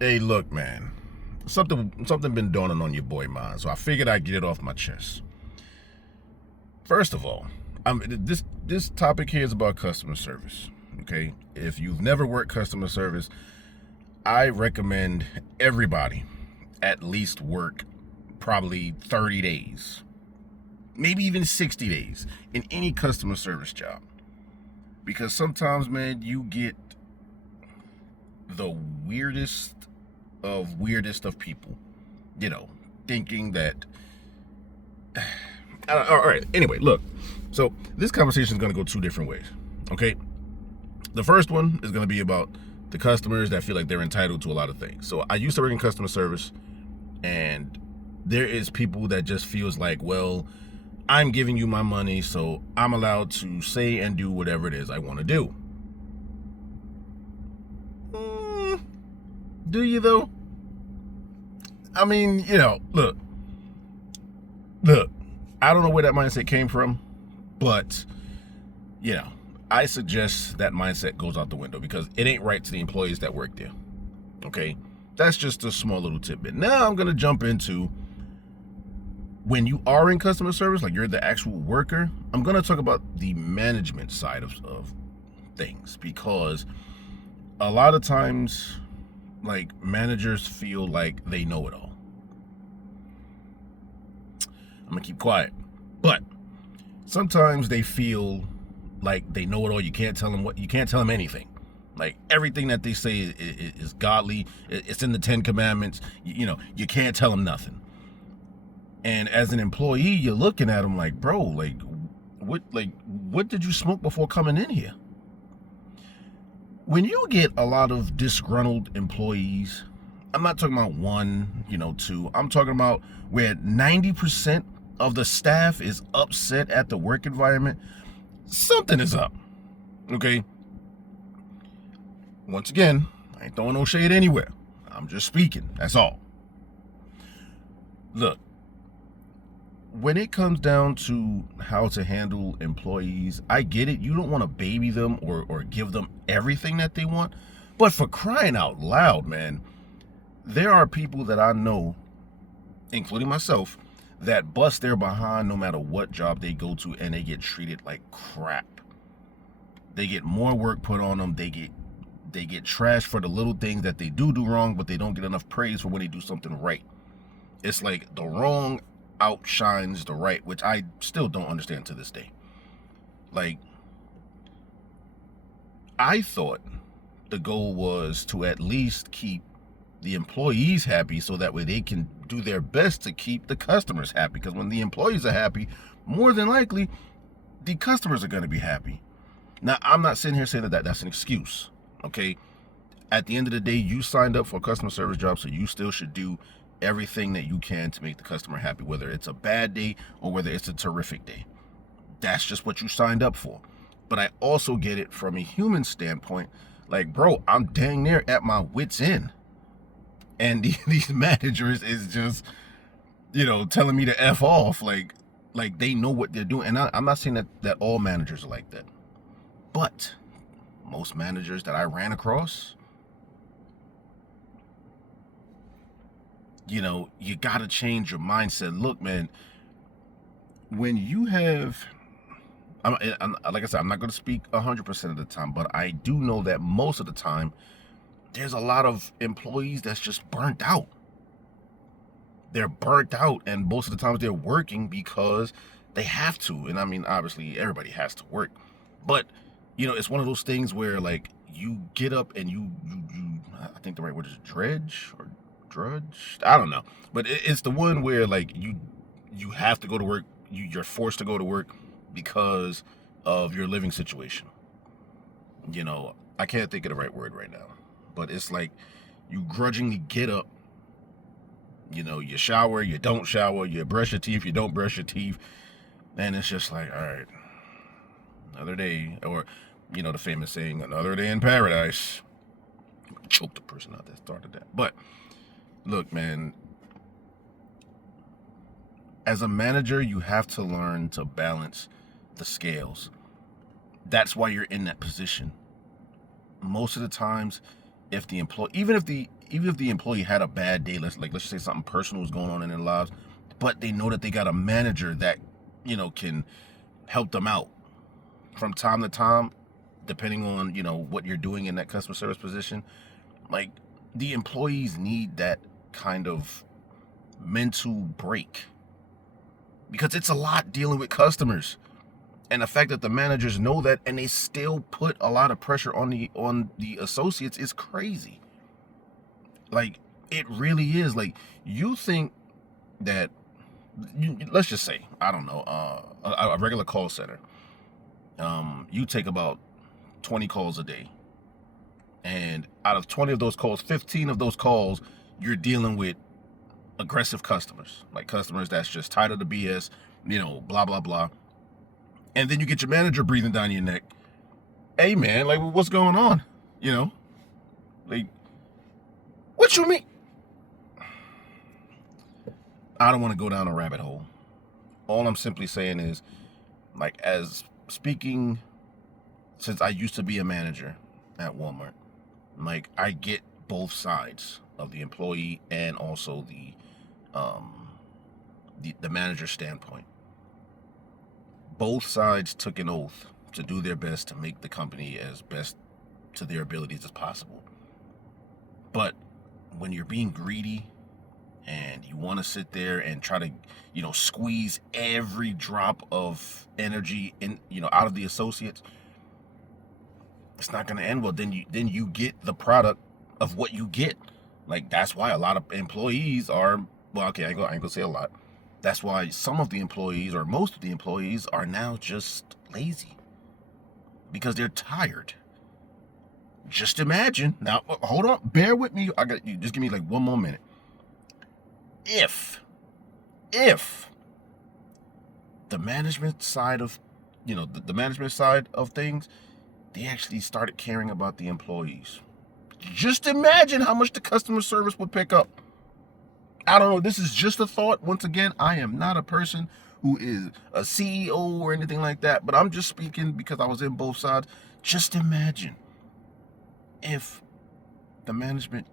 Hey, look, man. Something been dawning on your boy mind, so I figured I'd get it off my chest. First of all, this topic here is about customer service. Okay, if you've never worked customer service, I recommend everybody at least work probably 30 days, maybe even 60 days in any customer service job, because sometimes, man, you get the weirdest of people, you know, thinking that. All right. Anyway, look. So this conversation is going to go two different ways. Okay. The first one is going to be about the customers that feel like they're entitled to a lot of things. So I used to work in customer service, and there is people that just feels like, well, I'm giving you my money, so I'm allowed to say and do whatever it is I want to do. Do you though? I mean, look. I don't know where that mindset came from, but you know, I suggest that mindset goes out the window because it ain't right to the employees that work there. Okay, that's just a small little tidbit. Now I'm gonna jump into when you are in customer service, like you're the actual worker. I'm gonna talk about the management side of things because a lot of times, like managers feel like they know it all. I'm gonna keep quiet. But sometimes they feel like they know it all. You can't tell them you can't tell them anything. Like everything that they say is godly. It's in the 10 Commandments. You can't tell them nothing. And as an employee, you're looking at them like, bro, what did you smoke before coming in here? When you get a lot of disgruntled employees, I'm not talking about one, two. I'm talking about where 90% of the staff is upset at the work environment. Something is up. Okay? Once again, I ain't throwing no shade anywhere. I'm just speaking. That's all. Look, when it comes down to how to handle employees, I get it. You don't want to baby them or give them everything that they want. But for crying out loud, man, there are people that I know, including myself, that bust their behind no matter what job they go to, and they get treated like crap. They get more work put on them. They get trashed for the little things that they do wrong, but they don't get enough praise for when they do something right. It's like the wrong outshines the right, which I still don't understand to this day. Like, I thought the goal was to at least keep the employees happy so that way they can do their best to keep the customers happy, because when the employees are happy, more than likely the customers are going to be happy. Now, I'm not sitting here saying that that's an excuse. Okay, at the end of the day, you signed up for a customer service job, so you still should do everything that you can to make the customer happy, whether it's a bad day or whether it's a terrific day. That's just what you signed up for. But I also get it from a human standpoint. Like, bro, I'm dang near at my wit's end, and these managers is just telling me to F off, like they know what they're doing. And I'm not saying that all managers are like that, but most managers that I ran across, you gotta change your mindset. Look, man, when you have, like I said, I'm not going to speak 100% of the time, but I do know that most of the time there's a lot of employees that's just burnt out. They're burnt out, and most of the times they're working because they have to. And I mean, obviously, everybody has to work, but it's one of those things where, like, you get up and you I think the right word is dredge or drudge. I don't know, but it's the one where, like, you have to go to work. You're forced to go to work because of your living situation. I can't think of the right word right now, but it's like you grudgingly get up. You shower, you don't shower, you brush your teeth, you don't brush your teeth, and it's just like, all right, another day, or the famous saying, another day in paradise. Choke the person out that started that. But look, man, as a manager, you have to learn to balance the scales. That's why you're in that position. Most of the times, if the employee, even even if the employee had a bad day, let's just say something personal was going on in their lives, but they know that they got a manager that, can help them out from time to time, depending on, what you're doing in that customer service position. Like, the employees need that kind of mental break, because it's a lot dealing with customers. And the fact that the managers know that and they still put a lot of pressure on the associates is crazy. Like, it really is. Like, you think that, let's just say, I don't know, a regular call center, you take about 20 calls a day, and out of 20 of those calls, 15 of those calls, you're dealing with aggressive customers, like customers that's just tired of the BS, blah blah blah. And then you get your manager breathing down your neck. Hey man, like, what's going on? Like, what you mean? I don't want to go down a rabbit hole. All I'm simply saying is, like, as speaking, since I used to be a manager at Walmart, like, I get both sides of the employee and also the manager standpoint. Both sides took an oath to do their best to make the company as best to their abilities as possible. But when you're being greedy and you want to sit there and try to, squeeze every drop of energy in, out of the associates, it's not going to end well. Then you get the product of what you get. Like, that's why a lot of employees are, well, okay, I ain't gonna say a lot. That's why some of the employees, or most of the employees, are now just lazy, because they're tired. Just imagine. Now, hold on, bear with me. I got you. Just give me like one more minute. If the management side of, the management side of things, they actually started caring about the employees, just imagine how much the customer service would pick up. I don't know. This is just a thought. Once again, I am not a person who is a CEO or anything like that, but I'm just speaking because I was in both sides. Just imagine if the management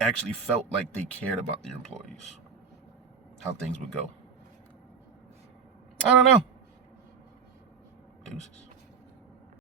actually felt like they cared about their employees, how things would go. I don't know. Deuces.